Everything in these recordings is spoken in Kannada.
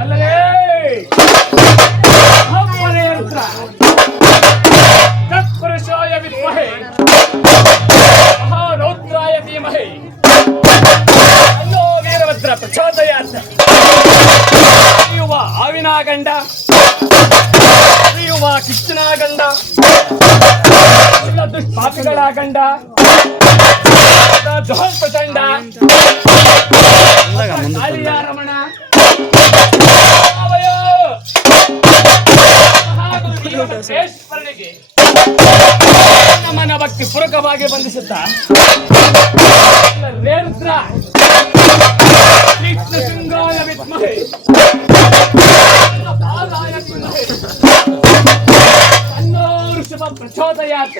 ಅಲ್ಲವೇ ಅಪ್ಪನೇ ಯಂತ್ರ ತತ್ಪುರುಷಾಯ ವಿದ್ಮಹೇ ಮಹಾರೌದ್ರಾಯ ಧೀಮಹಿ ಅನ್ನೋ ವೀರಭದ್ರ ಪ್ರಚೋದಯಾತ್. ಹಾವಿನ ಗಂಡ ಅರಿಯುವ ಕಿಚ್ಚನ ಗಂಡ ದುಷ್ಪಾಪಿಗಳ ಗಂಡ ಜೋಹರ್ ಪ್ರಚಂಡ ಆಲಿಯ ರಮಣ ಮಹಾಗುರುವರಿಗೆ ನಮ್ಮನ್ನ ಭಕ್ತಿ ಪೂರ್ವಕವಾಗಿ ಬಂಧಿಸುತ್ತಾ ರೇರುದ್ರ ಕೃಷ್ಣ ಶೃಂಗಾಯ ವಿದ್ಮಹೇ ಅನ್ನೋರು ಶುಭ ಪ್ರಚೋದಯಾತ್.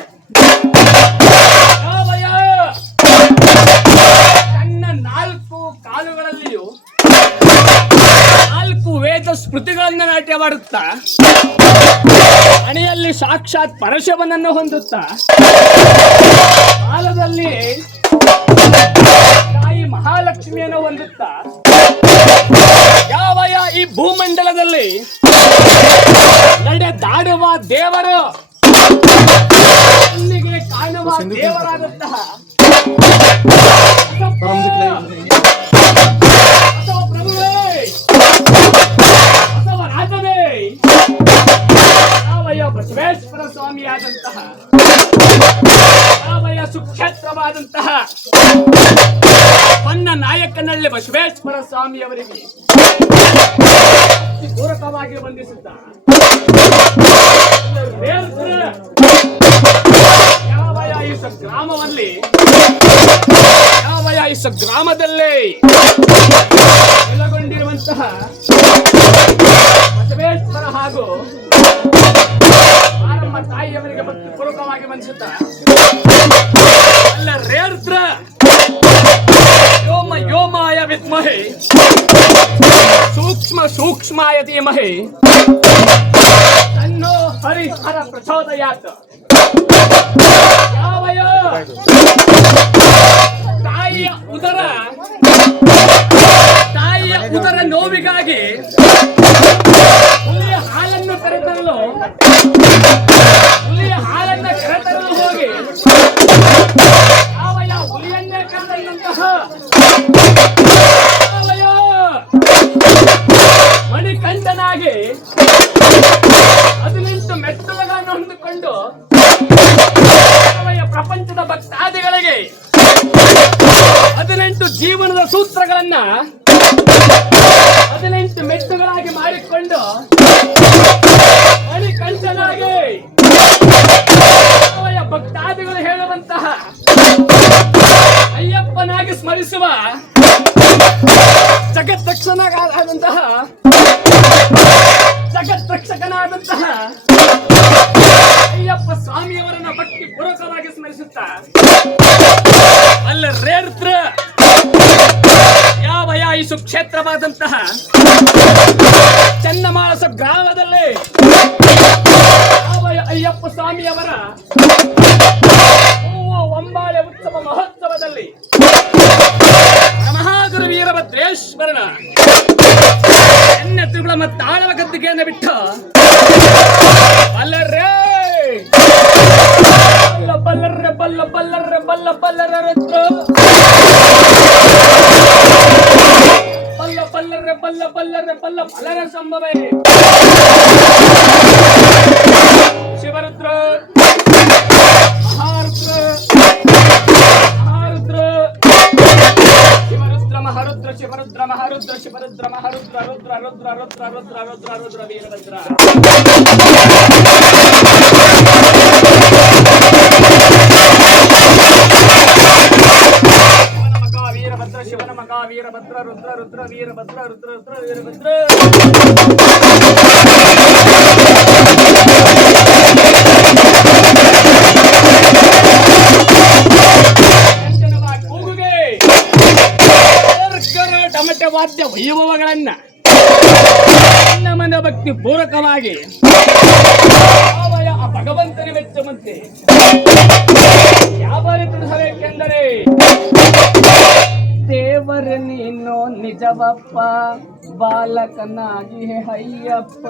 ತನ್ನ 4 ಕಾಲುಗಳಲ್ಲಿಯೂ 4 ವೇದ ಸ್ಮೃತಿಗಳನ್ನ ನಾಟ್ಯ ಮಾಡುತ್ತಾ ಹಣೆಯಲ್ಲಿ ಸಾಕ್ಷಾತ್ ಪರಶುವನನ್ನು ಹೊಂದುತ್ತಾ ಕಾಲದಲ್ಲಿ ತಾಯಿ ಮಹಾಲಕ್ಷ್ಮಿಯನ್ನು ಹೊಂದುತ್ತಾ ಯಾವಯ ಈ ಭೂಮಂಡಲದಲ್ಲಿ ನಡೆದಾಡುವ ದೇವರು ಅಲ್ಲಿಗೆ ಕಾಣುವ ದೇವರಾದಂತಹ ಪ್ರಭುವೇ ಬಸವರಾಜನೇ ಯಾವಯ ಬಸವೇಶ್ವರ ಸ್ವಾಮಿಯಾದಂತಹ ಯಾವಯ ಸುಕ್ಷೇತ್ರವಾದಂತಹ ಪನ್ನ ನಾಯಕನಲ್ಲಿ ಬಸವೇಶ್ವರ ಸ್ವಾಮಿಯವರಿಗೆ ಪೂರಕವಾಗಿ ವಂದಿಸುತ್ತ ಯಾವಯಾಯಿಸ ಗ್ರಾಮದಲ್ಲಿ ಯಾವಯಾಯಿಸ ಗ್ರಾಮದಲ್ಲೇ ನೆಲೆಗೊಂಡಿರುವಂತಹ ಬಸವೇಶ್ವರ ಹಾಗೂ ಮಾರಮ್ಮ ತಾಯಿಯವರಿಗೆ ಭಕ್ತಿ ಪೂರ್ವಕವಾಗಿ ವಂದಿಸುತ್ತ ಅಲ್ಲ ರೇರುದ್ರ ವ್ಯೋಮ ವ್ಯೋಮಾಯ ವಿದ್ಮಹೇ ಸೂಕ್ಷ್ಮ ಸೂಕ್ಷ್ಮಾಯ ಧೀಮಹಿ ತನ್ನೋ ಹರಿಹರ ಪ್ರಚೋದಯಾತ್. ಯಾವಯ ತಾಯಿಯ ಉದರ ನೋವಿಗಾಗಿ ಹುಲಿಯ ಹಾಲನ್ನು ಕರೆತರಲು ಹೋಗಿ ಯಾವಯ ಹುಲಿಯನ್ನೇ ಕರೆದಂತಹ ಮಣಿಕಂಠನಾಗಿ 18 ಮೆಟ್ಟಲುಗಳನ್ನು ಹೊಂದಿಕೊಂಡು ಪ್ರಪಂಚದ ಭಕ್ತಾದಿಗಳಿಗೆ 18 ಜೀವನದ ಸೂತ್ರಗಳನ್ನ 18 ಮೆಟ್ಟುಗಳಾಗಿ ಮಾಡಿಕೊಂಡು ಮಣಿಕಂಠನಾಗಿ ಭಕ್ತಾದಿಗಳು ಹೇಳುವಂತಹ ಅಯ್ಯಪ್ಪನಾಗಿ ಸ್ಮರಿಸುವ ಜಗತ್ರಕ್ಷಕನಾದಂತಹ ಅಯ್ಯಪ್ಪ ಸ್ವಾಮಿಯವರನ್ನ ಭಕ್ತಿ ಪೂರ್ವಕವಾಗಿ ಸ್ಮರಿಸುತ್ತಾ ಅಲ್ಲ ರೇರುದ್ರ ಯಾವಯ ಈ ಸುಕ್ಷೇತ್ರವಾದಂತಹ ಚನ್ನಮಾಳಸ ಗ್ರಾಮದಲ್ಲಿ ಯಾವಯ ಅಯ್ಯಪ್ಪ ಸ್ವಾಮಿಯವರ ಒಂಬಾಳೆ ಉತ್ಸವ ಮಹೋತ್ಸವದಲ್ಲಿ ಮಹಾಗುರು ವೀರಭದ್ರೇಶ್ವರನ ಎನ್ನೆತ್ತುಗಳ ಮತ್ತು ಆಳವ ಗದ್ದಿಗೆಯನ್ನು ಬಿಟ್ಟು ಅಲ್ಲರೇ ಬಲ್ಲರ್ರೆ ಬಲ್ಲ ಬಲ್ಲರ್ರೆ ಬಲ್ಲ ಬಲ್ಲರ ಬಲ್ಲ ಬಲ್ಲರ್ರೆ ಬಲ್ಲ ಬಲ್ಲರ್ರೆ ಬಲ್ಲ ಬಲ್ಲರ ಸಂಭವೇ ಶಿವರುದ್ರ ಮಹಾರುದ್ರ ಶಿವರುದ್ರ ಮಹಾರುದ್ರ ಶಿವರುದ್ರ ಮಹಾರುದ್ರ ರುದ್ರ ರುದ್ರ ರುದ್ರ ರುದ್ರ ರುದ್ರ ರುದ್ರ ವೀರಭದ್ರ ಶಿವನ ಮಗ ವೀರಭದ್ರ ರುದ್ರ ರುದ್ರ ವೀರಭದ್ರ ರುದ್ರ ರುದ್ರ ವೀರಭದ್ರ ಟಮಟೆ ವಾದ್ಯ ವೈಭವಗಳನ್ನ ನಮ್ಮನ ಭಕ್ತಿ ಪೂರಕವಾಗಿ ಆ ಭಗವಂತನ ಮೆಚ್ಚುವಂತೆ ಯಾವ ರೀತಿ ತಿಳಿಸಬೇಕೆಂದರೆ ದೇವರ ನೀನು ನಿಜವಪ್ಪ ಬಾಲಕನಾಗಿ ಅಯ್ಯಪ್ಪ